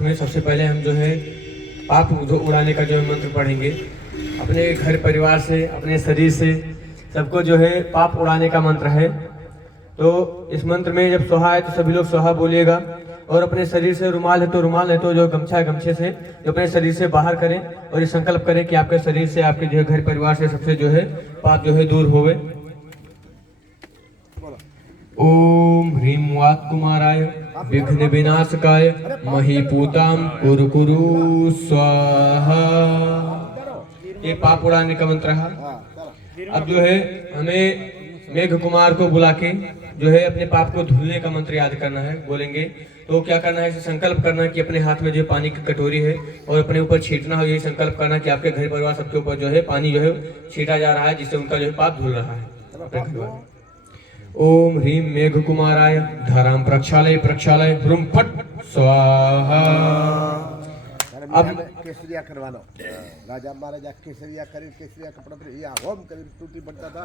में सबसे पहले हम जो है पाप उड़ाने का जो है मंत्र पढ़ेंगे। अपने घर परिवार से, अपने शरीर से सबको जो है पाप उड़ाने का मंत्र है। तो इस मंत्र में जब सोहा है तो सभी लोग सोहा बोलिएगा, और अपने शरीर से रुमाल है तो रुमाल, है तो जो गमछा है गमछे से जो अपने शरीर से बाहर करें और ये संकल्प करें कि आपके शरीर से, आपके जो है घर परिवार से सबसे जो है पाप जो है दूर होवे। ओम ह्रीम वात कुमाराय विघ्न विनाशकाय महीपूताम कुरु कुरु स्वाहा। ये पाप उड़ाने का मंत्र है। अब जो है हमें मेघ कुमार को बुला के जो है अपने पाप को धुलने का मंत्र याद करना है। बोलेंगे तो क्या करना है, इसे संकल्प करना है कि अपने हाथ में जो पानी की कटोरी है और अपने ऊपर छींटना है। यही संकल्प करना कि आपके घर परिवार सबके ऊपर जो है पानी जो है छींटा जा रहा है, जिससे उनका जो है पाप धुल रहा है। ओम ह्रीम मेघ कुमाराय धाराम प्रक्षालय प्रक्षालय ह्रूम फट स्वाहा। अब केसरिया करवाना, राजा महाराजा केसरिया કરી કેસરિયા કપડા પર યા હોમ કરી તૂટી પડતા था।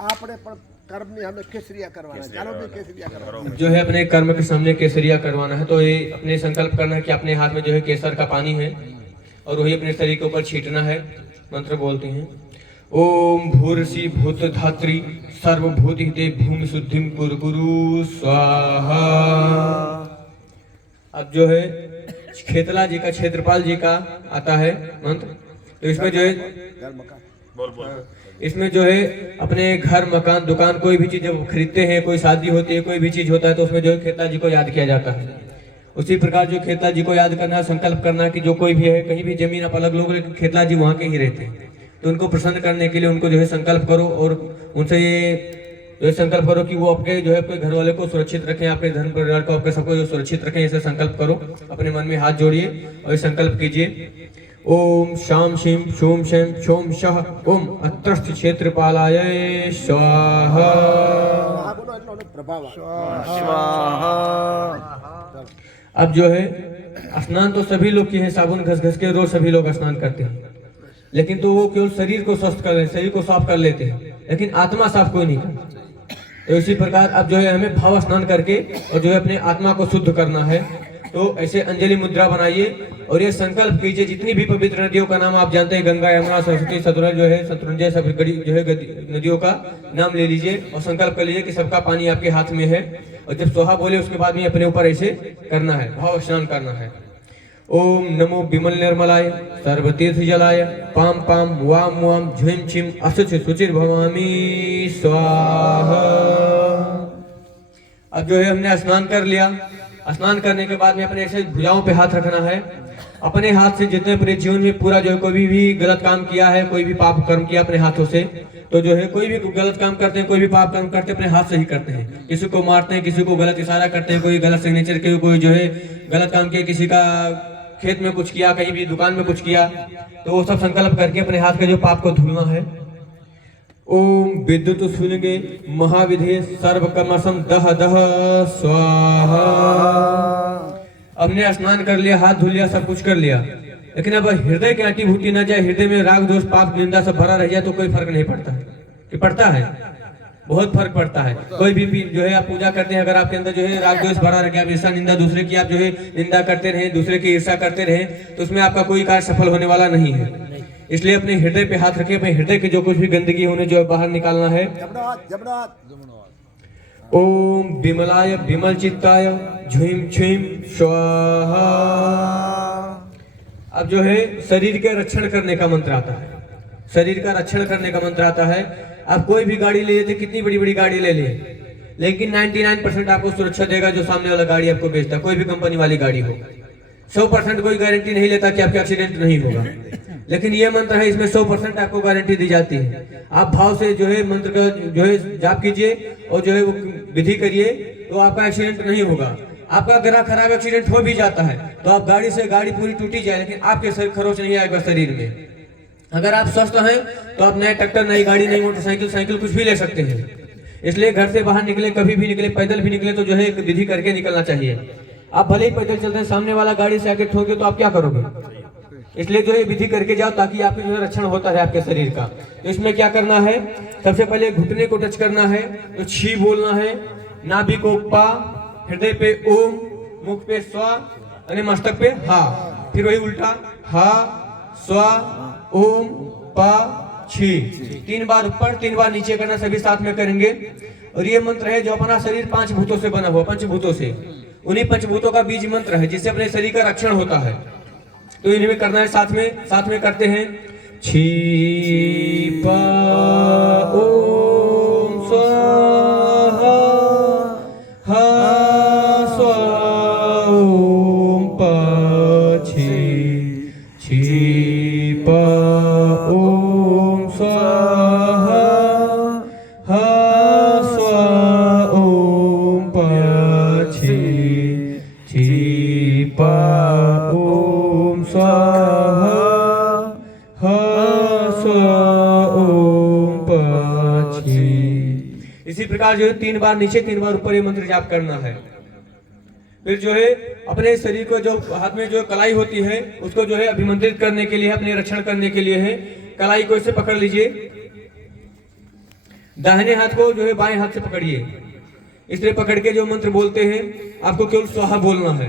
આપણે પણ કર્મની हमें केसरिया करवाना, ચાલો भी केसरिया करवाना। जो है अपने कर्म के सामने केसरिया करवाना है। तो ये अपने संकल्प करना है कि अपने हाथ में जो है केसर का पानी है और वही अपने शरीर के ऊपर छींटना है। मंत्र बोलते हैं ओम भूरसी भूत धात्री सर्वभूत हिते भूमि शुद्धिम कुरु कुरु स्वाहा। अब जो है खेतला जी का, क्षेत्रपाल जी का आता है मंत्र। तो इसमें जो है इसमें जो है अपने घर मकान दुकान कोई भी चीज जब खरीदते हैं, कोई शादी होती है, कोई भी चीज होता है, तो उसमें जो है खेतला जी को याद किया जाता है। उसी प्रकार जो खेतला जी को याद करना, संकल्प करना कि जो कोई भी है, कहीं भी जमीन आप अलग लोग, लेकिन खेतला जी वहाँ के ही रहते हैं। तो उनको प्रसन्न करने के लिए उनको जो है संकल्प करो और उनसे ये संकल्प करो कि वो आपके जो है आपके घर वाले को सुरक्षित रखें, आपके धर्म परिवार को, आपके सबको जो सुरक्षित रखें। ऐसे संकल्प करो, अपने मन में हाथ जोड़िए और संकल्प कीजिए। ओम शाम शिम शोम शम शोम शह ओम अत्रस्थ क्षेत्रपालाय स्वाहा। अब जो है स्नान तो सभी लोग किए हैं, साबुन घस घस के रोज सभी लोग स्नान करते हैं, लेकिन तो वो केवल शरीर को स्वस्थ कर लेते, शरीर को साफ कर लेते हैं, लेकिन आत्मा साफ कोई नहीं करता। तो इसी प्रकार अब जो है हमें भाव स्नान करके और जो है अपने आत्मा को शुद्ध करना है। तो ऐसे अंजलि मुद्रा बनाइए और ये संकल्प कीजिए, जितनी भी पवित्र नदियों का नाम आप जानते हैं, गंगा यमुना सरस्वती सतलज जो है शत्रुंजय, सब गड़ी जो है नदियों का नाम ले लीजिए और संकल्प कर लीजिए कि सबका पानी आपके हाथ में है। और जब सोहा बोले उसके बाद में अपने ऊपर ऐसे करना है, भाव स्नान करना है। ओम नमो विमल निर्मलाय सर्वतीर्थ जलाय पाम पाम वाम वाम झिम छिम असुच सुचिर भवामी स्वाहा। अब जो है हमने स्नान कर लिया। स्नान करने के बाद में अपने ऐसे भुजाओं पे हाथ रखना है। अपने हाथ से जितने पूरे जीवन में पूरा जो है कोई भी गलत काम किया है, कोई भी पाप कर्म किया अपने हाथों से, तो जो है कोई भी गलत काम करते हैं, कोई भी पाप कर्म करते हैं, अपने हाथ से ही करते हैं। किसी को मारते हैं, किसी को गलत इशारा करते हैं, कोई गलत सिग्नेचर के, कोई जो है गलत काम किया, किसी का खेत में कुछ किया, कहीं भी दुकान में कुछ किया, तो वो सब संकल्प करके अपने हाथ के जो पाप को धुलना है। ओम विद्युत स्फुलिंगे महाविधे सर्व कर्मसम दह दह स्वाहा। हमने स्नान कर लिया, हाथ धुल लिया, सब कुछ कर लिया, लेकिन अब हृदय की अटी भूटी न जाए, हृदय में राग दोष पाप निंदा सब भरा रह जाए तो कोई फर्क नहीं पड़ता है। कि पड़ता है, बहुत फर्क पड़ता है। कोई भी जो है आप पूजा करते हैं, अगर आपके अंदर जो है राग द्वेष भरा रह गया, ईर्षा निंदा, दूसरे की आप जो है निंदा करते रहे, दूसरे की ईर्षा करते रहे, तो उसमें आपका कोई कार्य सफल होने वाला नहीं है। इसलिए अपने हृदय पे हाथ रखें, अपने हृदय की जो कुछ भी गंदगी उन्हें जो है बाहर निकालना है। ओम विमलाय विमल चित्ताय झुम छुम स्वाहा। अब जो है शरीर के रक्षण करने का मंत्र आता है। शरीर का रक्षण करने का मंत्र आता है। आप कोई भी गाड़ी ले लेते, कितनी बड़ी बड़ी गाड़ी ले लिए, लेकिन 99% आपको सुरक्षा देगा जो सामने वाला गाड़ी आपको बेचता, कोई भी कंपनी वाली गाड़ी हो। 100% कोई गारंटी नहीं लेता कि आपका एक्सीडेंट नहीं होगा, लेकिन ये मंत्र है, इसमें 100% आपको गारंटी दी जाती है। आप भाव से जो है मंत्र का जो है जाप कीजिए और जो है वो विधि करिए, तो आपका एक्सीडेंट नहीं होगा। आपका गला खराब एक्सीडेंट हो भी जाता है तो आप गाड़ी से गाड़ी पूरी टूटी जाए, लेकिन आपके शरीर खरोच नहीं आएगा शरीर में। अगर आप स्वस्थ हैं तो आप नए ट्रैक्टर, नई गाड़ी, नई मोटरसाइकिल, साइकिल कुछ भी ले सकते हैं। इसलिए घर से बाहर निकले, कभी भी निकले, पैदल भी निकले, तो जो है एक विधि करके निकलना चाहिए। आप भले ही पैदल चलते हैं, सामने वाला गाड़ी से आके ठोके तो आप क्या करोगे? इसलिए जो है विधि करके जाओ, ताकि आपके जो है रक्षण होता है आपके शरीर का। तो इसमें क्या करना है, सबसे पहले घुटने को टच करना है, तो छी बोलना है, नाभि को पा, हृदय पे ओम, मुख पे स्वा, यानी मस्तक पे हा, फिर वही उल्टा हा स्वा ओम पा छी, 3 बार ऊपर 3 बार नीचे करना, सभी साथ में करेंगे। और ये मंत्र है जो अपना शरीर 5 भूतों से बना हुआ, पंचभूतों से, उन्हीं पंचभूतों का बीज मंत्र है जिससे अपने शरीर का रक्षण होता है। तो इन्हें करना है साथ में करते हैं। छी पा ओम स्वाहा हा स्वा ओम पा छी, छी पा ओम स्वाहा हा स्वा ओम पा छी, छी पा ओम स्वाहा हा स्वा ओम पा छी। इसी प्रकार जो है 3 बार नीचे 3 बार ऊपर ये मंत्र जाप करना है। फिर जो है अपने शरीर को जो हाथ में जो कलाई होती है उसको जो है अभिमंत्रित करने के लिए, अपने रक्षण करने के लिए है। कलाई को इसे पकड़ लीजिए, दाहिने हाथ को जो है बाएं हाथ से पकड़िए, इस तरह पकड़ के जो मंत्र बोलते हैं आपको केवल स्वाहा बोलना है।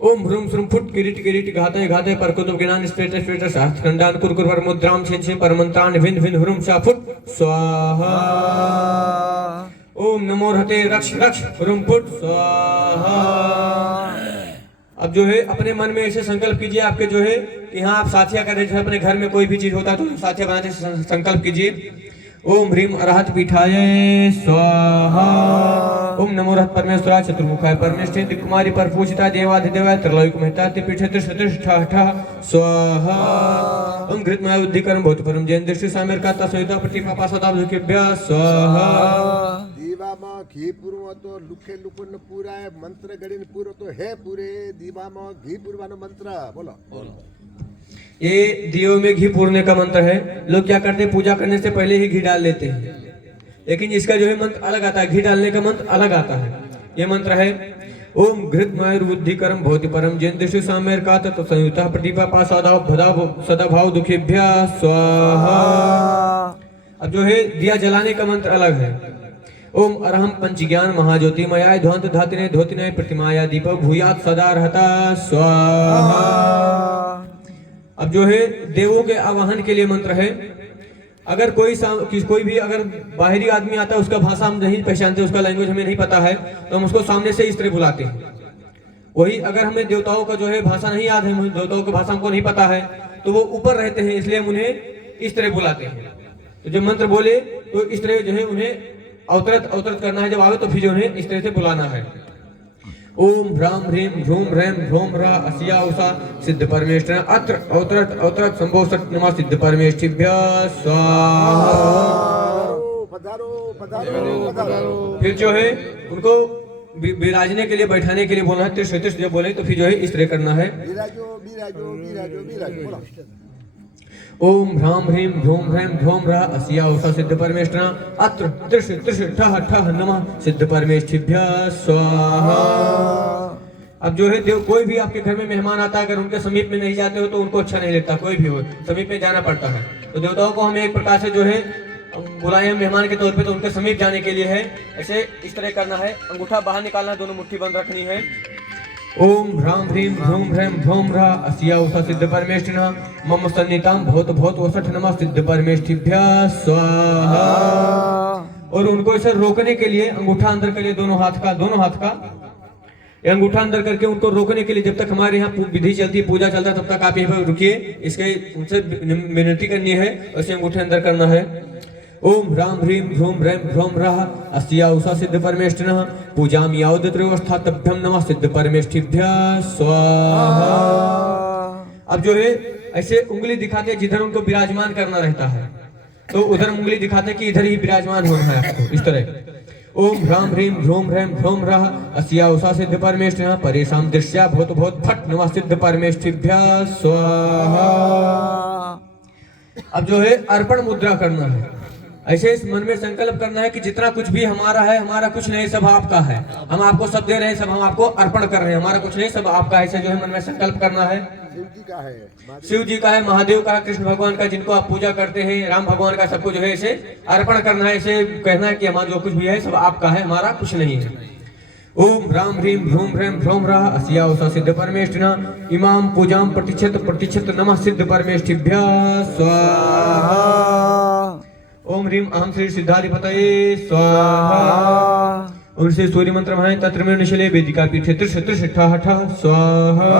ओम ह्रूम श्रूम फुट किरीट किरीट घाते घाते परकुतुब ज्ञान स्फेट स्फेट सहस्त्र खंडान कुरकुर पर मुद्राम छिन छिन परमंत्रान भिन्न भिन्न ह्रूम शा फुट स्वाहा। ओम नमो रहते रक्ष रक्ष ह्रूम फुट स्वाहा। अब जो है अपने मन में ऐसे संकल्प कीजिए आपके जो है कि हाँ आप साथिया कर रहे, अपने घर में कोई भी चीज होता है तो साथिया बनाते संकल्प कीजिए। ओम ह्रीम अरहत पीठाय स्वाहा। ओम नमो रहत परमेश्वराय चतुर्मुखाय परमेष्ठि कुमारी पर पूजिता देवाधिदेवाय त्रैलोक्य महता पीठे त्रिष्ठा स्वाहा। ओम घृतमय बुद्धिकर्म भूत परम जैन दृष्टि सामेर का संहिता प्रतिपा सदा दुखेभ्य स्वाहा। દીવામાં ઘી પૂરવો તો લુખે લુકુન પૂરાય, મંત્ર ગણીને પૂરો તો હે પૂરે, દીવામાં ઘી પૂરવાનો મંત્ર બોલો। ये दियो में घी पूरने का मंत्र है। लोग क्या करते हैं, पूजा करने से पहले ही घी डाल लेते हैं, लेकिन इसका जो है मंत्र अलग आता है, घी डालने का मंत्र अलग आता है। ये मंत्र है ओम घृतमय बुद्धिकर्म भौति परम जैन दृष्टि सामेर का तत्व संयुता प्रतिपा पासादा भदा सदाभाव दुखेभ्य स्वाहा। अब जो है दिया जलाने का मंत्र अलग है। ओम अरहम पंचज्ञान महाज्योतिमयाय ध्वंत धातिने धोतिने प्रतिमाया दीप भूयात सदा रहता स्वाहा। अब जो है देवों के आवाहन के लिए मंत्र है। अगर कोई भी अगर बाहरी आदमी आता है, उसका भाषा हम नहीं पहचानते, उसका लैंग्वेज हमें नहीं पता है, तो हम उसको सामने से इस तरह बुलाते हैं। वही अगर हमें देवताओं का जो है भाषा नहीं याद है, देवताओं की भाषा हमको नहीं पता है, तो वो ऊपर रहते हैं, इसलिए हम उन्हें इस तरह बुलाते हैं। तो जब मंत्र बोले तो इस तरह जो है उन्हें अवतरत करना है, जब आवे तो फिर जो उन्हें इस तरह से बुलाना है। ओम ह्राम ह्रीम ह्रूम ह्रैम ह्रोम ह्रा अस्या उषा सिद्ध परमेष्ठ अत्र अवतरत संभोषट नमः सिद्ध परमेष्ठिभ्य स्वाहा। फिर जो है उनको विराजने के लिए, बैठाने के लिए बोलना है। त्रिश जब बोले तो फिर जो है इस तरह करना है। ओम ह्राम ह्रीम ह्रूम ह्रैम ह्रोम ह्रा अस्या उषा सिद्ध परमेष्ठिना अत्र त्रिश ठः ठः नमः सिद्ध परमेष्ठिभ्य स्वाहा। अब जो है देव कोई भी आपके घर में मेहमान आता है, अगर उनके समीप में नहीं जाते हो तो उनको अच्छा नहीं लगता, कोई भी हो समीप में जाना पड़ता है। तो देवताओं को हमें एक प्रकार से जो है बुलाए हैं मेहमान के तौर पे, तो उनके समीप जाने के लिए है ऐसे इस तरह करना है। अंगूठा बाहर निकालना, दोनों मुट्ठी बंद रखनी है। ओम ह्राम ह्रीम ह्रूम ह्रैम ह्रोम ह्रा अस्या उषा सिद्ध परमेष्ठिना मम सन्नितां भौत भौत वसठ नमः सिद्ध परमेष्ठिभ्य स्वाहा। और उनको इसे रोकने के लिए अंगूठा अंदर करिए, दोनों हाथ का ये अंगूठा अंदर करके उनको रोकने के लिए, जब तक हमारे यहाँ विधि चलती है, पूजा चलता है, तब तक आप यहाँ पर रुकिए। इसके उनसे विनती करनी है, ऐसे अंगूठे अंदर करना है। ओम ह्राम ह्रीम ह्रूम ह्रैम ह्रोम ह्रा अस्या उषा सिद्ध परमेष्ठिनः पूजामि यावदत्रयोष्ठातभ्यं नमः सिद्ध परमेष्ठिभ्य स्वाहा। अब जो है ऐसे उंगली दिखाते हैं, जिधर उनको विराजमान करना रहता है तो उधर उंगली दिखाते कि इधर ही विराजमान होना है आपको, इस तरह। ओम ह्राम ह्रीम ह्रूम ह्रैम ह्रोम ह्रा अस्या उषा सिद्ध परमेष्ठिनः परेषां दृश्या भूत भूत फट नमः सिद्ध परमेष्ठिभ्य स्वाहा। अब जो है अर्पण मुद्रा करना है। ऐसे इस मन में संकल्प करना है कि जितना कुछ भी हमारा है, हमारा कुछ नहीं, सब आपका है। हम आपको सब दे रहे हैं, सब हम आपको अर्पण कर रहे हैं, हमारा कुछ नहीं, सब आपका है। ऐसे जो है मन में संकल्प करना है। शिव जी का है, महादेव का है, कृष्ण भगवान का जिनको आप पूजा करते हैं, राम भगवान का, सबको जो है ऐसे अर्पण करना है। ऐसे कहना है कि हमारा जो कुछ भी है सब आपका है, हमारा कुछ नहीं है। ओम ह्रां ह्रीं भ्रूं भ्रैं भ्रौं ह्रः अस्या उषा सिद्ध परमेष्ठिना इमां पूजां प्रतिच्छत नमः सिद्ध परमेष्ठिभ्यः स्वाहा। ओम ह्रीं अहं श्री सिद्धाधिपतये स्वाहा। ओम श्री सूर्य मंत्र महाय तत्र में निशले वेदिका पीठे त्रिशठा हठः स्वाहा।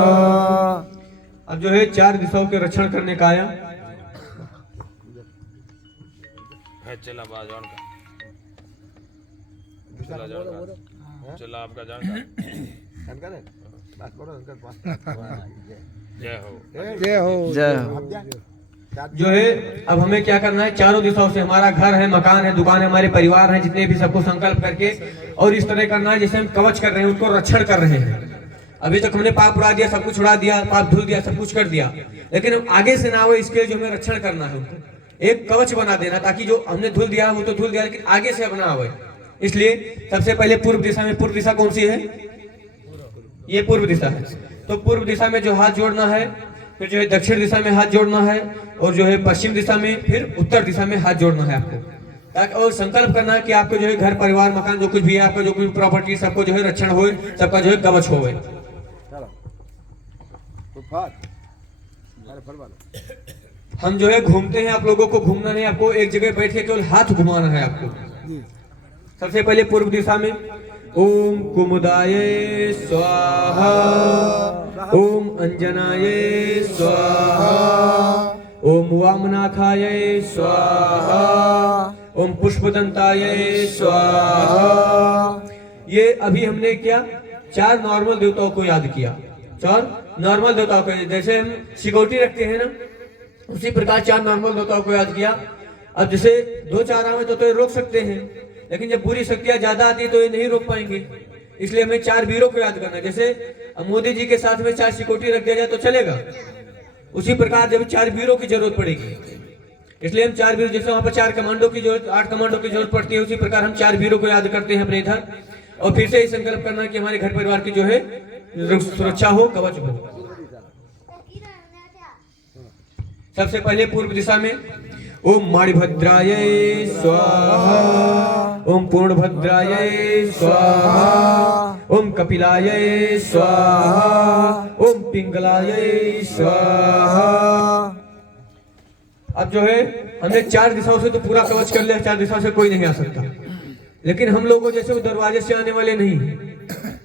अब जो है 4 दिशाओं के रक्षण करने का आया। चला बाजान का चला जान का चला आपका जान का शंकर है बस बोलो शंकर पास जय हो जय हो जय हो। अब जा जो है अब हमें क्या करना है, चारों दिशाओं से हमारा घर है, मकान है, दुकान है, हमारे परिवार है, जितने भी सबको संकल्प करके और इस तरह करना है जैसे हम कवच कर रहे हैं, उनको रक्षण कर रहे हैं। अभी तक हमने पाप उड़ा दिया, सब कुछ उड़ा दिया, पाप धुल दिया, सब कुछ कर दिया, लेकिन अब आगे से ना हो इसके जो हमें रक्षण करना है, उनको एक कवच बना देना ताकि जो हमने धुल दिया वो तो धुल दिया लेकिन आगे से अब ना हो। इसलिए सबसे पहले पूर्व दिशा में, पूर्व दिशा कौन सी है, ये पूर्व दिशा है, तो पूर्व दिशा में जो हाथ जोड़ना है, फिर जो है दक्षिण दिशा में हाथ जोड़ना है, और जो है पश्चिम दिशा में, फिर उत्तर दिशा में हाथ जोड़ना है आपको, ताकि और संकल्प करना है कि आपको जो है घर परिवार मकान जो कुछ भी है, आपका जो कुछ प्रॉपर्टी, सबको जो है रक्षण हो, सबका जो है कवच हो। चलो तो फरमान हम जो है घूमते हैं, आप लोगों को घूमना नहीं, आपको एक जगह बैठ के केवल हाथ घुमाना है आपको। सबसे पहले पूर्व दिशा में ओम कुमुदाय स्वाहा, ओम अंजनाय स्वाहा, ओम वामनाथाय स्वाहा, ओम पुष्पदंताय स्वाहा। ये अभी हमने क्या 4 नॉर्मल देवताओं को याद किया, 4 नॉर्मल देवताओं को, जैसे हम सिक्योरिटी रखते हैं ना, उसी प्रकार 4 नॉर्मल देवताओं को याद किया। अब जैसे 2-4 आवे तो ये रोक सकते हैं, लेकिन जब बुरी शक्तियां ज्यादा आती है तो ये नहीं रोक पाएंगे, इसलिए हमें 4 वीरों को याद करना है। जैसे मोदी जी के साथ में 4 सिक्योरिटी रख दिया जाए तो चलेगा, उसी प्रकार जब 4 वीरों की जरूरत पड़ेगी, इसलिए हम 4 वीर, जैसे वहां पर 4 कमांडो की जरूरत, 8 कमांडो की जरूरत पड़ती है, उसी प्रकार हम 4 वीरों को याद करते हैं अपने इधर। और फिर से ही संकल्प करना है कि हमारे घर परिवार की जो है सुरक्षा हो, कवच हो। सबसे पहले पूर्व दिशा में ओम मणिभद्राय स्वाहा, ओम पूर्णभद्राय स्वाहा, ओम कपिलाय स्वाहा, ओम पिंगलाय स्वाहा। अब जो है हमने 4 दिशाओं से तो पूरा कवच कर लिया, 4 दिशाओं से कोई नहीं आ सकता, लेकिन हम लोगों जैसे वो दरवाजे से आने वाले नहीं,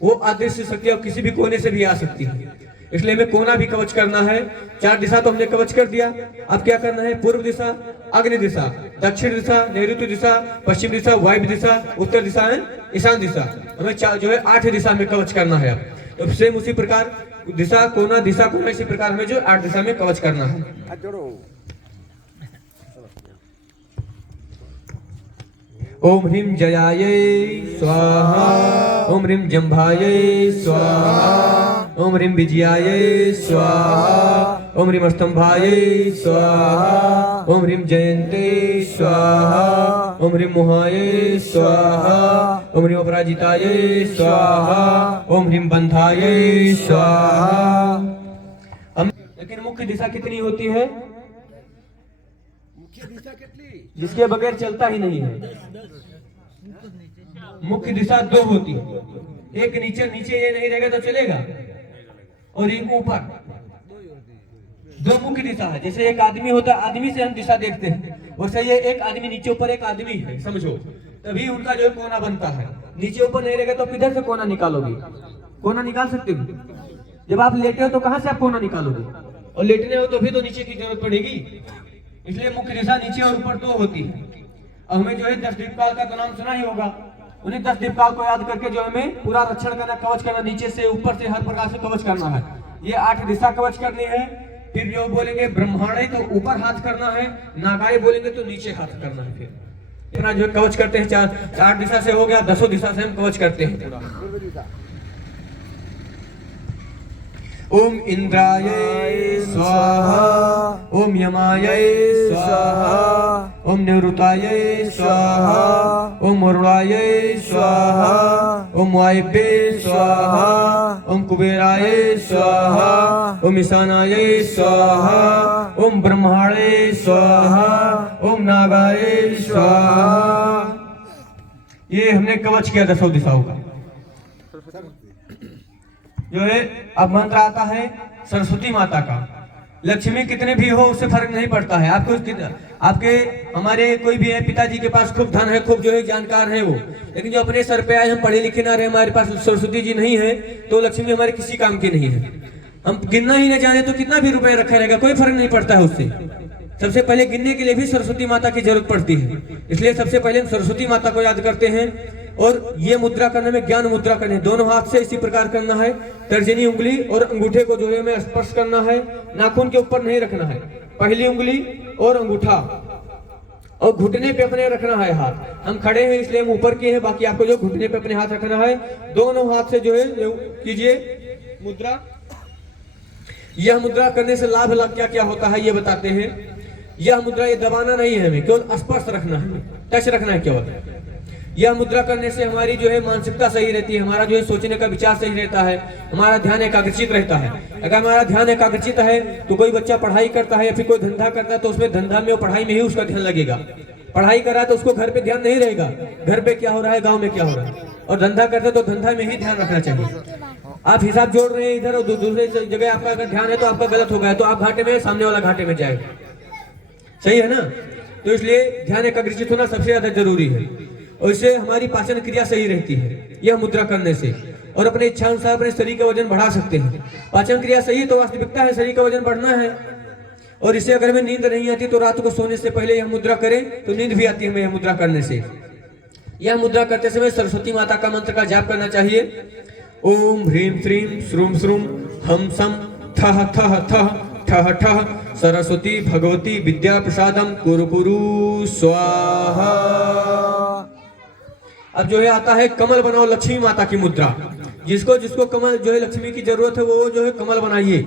वो अदृश्य शक्तियां किसी भी कोने से भी आ सकती है, इसलिए हमें कोना भी कवच करना है। 4 दिशा तो हमने कवच कर दिया, अब क्या करना है, पूर्व दिशा, अग्नि दिशा, दक्षिण दिशा, नैऋत्य दिशा, पश्चिम दिशा, वायव्य दिशा, उत्तर दिशा है ईशान दिशा, हमें जो है 8 दिशा में कवच करना है। अब तो सेम उसी प्रकार दिशा कोना, इसी प्रकार हमें जो 8 दिशा में कवच करना है। ओम ह्रीं जयाय स्वाहा, ओम ह्रीं जंभाय स्वाहा, ओम ह्रीं विजयाय स्वाहा, ओम ह्रीं स्तंभाय स्वाहा, ओम ह्रीं जयन्ते स्वाहा, ओम ह्रीं मोहाय स्वाहा, ओम ह्रीं अपराजिताय स्वाहा, ओम ह्रीं बंधाय स्वाहा। लेकिन मुख्य दिशा कितनी होती है, जिसके बगैर चलता ही नहीं है। मुख्य दिशा 2 होती है, एक नीचे, ये नहीं रहेगा तो चलेगा, और एक ऊपर। 2 मुख्य दिशा है, जैसे एक आदमी होता है, आदमी से हम दिशा देखते हैं, वैसे ये एक आदमी नीचे ऊपर एक आदमी है, समझो, तभी उनका जो कोना बनता है। नीचे ऊपर नहीं रहेगा तो किधर से कोना निकालोगे, कोना निकाल सकते हो? जब आप लेटे हो तो कहां से आप कोना निकालोगे, और लेटने हो तो भी तो नीचे की जरूरत पड़ेगी, इसलिए मुख्य दिशा नीचे और ऊपर 2 होती है। अब हमें जो है 10 दीपकाल का तो नाम सुना ही होगा, उन्हें 10 दीपकाल को याद करके जो हमें पूरा रक्षण करना, कवच करना, नीचे से ऊपर से हर प्रकार से कवच करना है। ये 8 दिशा कवच करनी है। फिर जो बोलेंगे ब्रह्मांड तो ऊपर हाथ करना है, नागाय बोलेंगे तो नीचे हाथ करना है। फिर इतना जो कवच करते हैं 4 दिशा से हो गया, 10 दिशा से हम कवच करते हैं पूरा। ओम इंद्राय स्वाहा, ओम यमाय स्वाहा, ओम निवृताय स्वाहा, ओम वरुणाय स्वाहा, ओम वायव्ये स्वाहा, ओम कुबेराय स्वाहा, ओम ईशानाय स्वाहा, ओम ब्रह्माणे स्वाहा, ओम नागाय स्वाहा। ये हमने कवच किया 10 दिशाओं का। जो है अब मंत्र आता है सरस्वती माता का। लक्ष्मी कितने भी हो उससे फर्क नहीं पड़ता है। आपके हमारे कोई भी है पिताजी के पास खूब धन है, खूब जो है जानकार है वो, लेकिन जो अपने सर पे आए हम पढ़े लिखे ना रहे, हमारे पास सरस्वती जी नहीं है, तो लक्ष्मी हमारे किसी काम की नहीं है। हम गिनना ही न जाने तो कितना भी रुपए रखा रहेगा कोई फर्क नहीं पड़ता है उससे। सबसे पहले गिनने के लिए भी सरस्वती माता की जरूरत पड़ती है, इसलिए सबसे पहले हम सरस्वती माता को याद करते हैं। और ये मुद्रा करने में ज्ञान मुद्रा करने, दोनों हाथ से इसी प्रकार करना है। तर्जनी उंगली और अंगूठे को जो है हमें स्पर्श करना है, नाखून के ऊपर नहीं रखना है। पहली उंगली और अंगूठा और घुटने पे अपने रखना है हाथ। हम खड़े हैं इसलिए हम ऊपर किए हैं, बाकी आपको जो घुटने पे अपने हाथ रखना है। दोनों हाथ से जो है कीजिए मुद्रा। यह मुद्रा करने से लाभ क्या क्या होता है ये बताते हैं। यह मुद्रा ये दबाना नहीं है, हमें केवल स्पर्श रखना है, टच रखना है केवल। यह मुद्रा करने से हमारी जो है मानसिकता सही रहती है, हमारा जो है सोचने का विचार सही रहता है, हमारा ध्यान एकाग्रचित रहता है। अगर हमारा ध्यान एकाग्रचित है तो कोई बच्चा पढ़ाई करता है या फिर कोई धंधा करता है तो उसमें धंधा में और पढ़ाई में ही उसका ध्यान लगेगा। पढ़ाई कर रहा है तो उसको घर पे ध्यान नहीं रहेगा, घर पे क्या हो रहा है, गाँव में क्या हो रहा है। और धंधा करते तो धंधा में ही ध्यान रखना चाहिए। आप हिसाब जोड़ रहे हैं इधर और दूसरे जगह आपका अगर ध्यान है तो आपका गलत हो गया, तो आप घाटे में, सामने वाला घाटे में जाएगा। सही है ना? तो इसलिए ध्यान एकाग्रचित होना सबसे ज्यादा जरूरी है, और इससे हमारी पाचन क्रिया सही रहती है यह मुद्रा करने से। और अपने इच्छा अनुसार अपने शरीर का वजन बढ़ा सकते हैं। पाचन क्रिया सही तो वास्तविकता है शरीर का वजन बढ़ना है। और इससे अगर हमें नींद नहीं आती तो रात को सोने से पहले यह मुद्रा करें तो नींद भी आती है हमें यह मुद्रा करने से। यह मुद्रा करते समय सरस्वती माता का मंत्र का जाप करना चाहिए। ओम ह्रीम श्रीम श्रूम श्रूम हम सम थह थह थह ठह ठह सरस्वती भगवती विद्या प्रसादम कुरु कुरु स्वाहा। अब जो है आता है कमल बनाओ लक्ष्मी माता की मुद्रा। जिसको जिसको कमल जो है लक्ष्मी की जरूरत है वो जो है कमल बनाइए,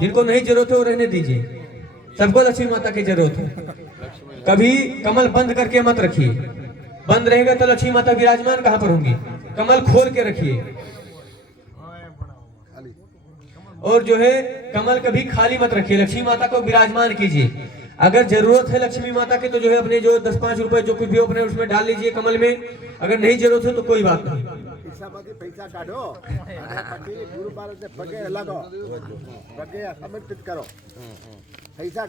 जिनको नहीं जरूरत है वो रहने दीजिए। सबको लक्ष्मी माता की जरूरत है। कभी कमल बंद करके मत रखिए, बंद रहेगा तो लक्ष्मी माता विराजमान कहाँ पर होंगी। कमल खोल के रखिए। और जो है कमल कभी खाली मत रखिए, लक्ष्मी माता को विराजमान कीजिए। अगर जरूरत है लक्ष्मी माता की तो जो है अपने जो 10-5 रुपए जो कुछ भी अपने उसमें डाल लीजिए कमल में। अगर नहीं जरूरत है तो कोई बात नहीं। पैसा काढ़ो, गुरु महाराज ने पगे लगाओ, पगे समर्पित करो, पैसा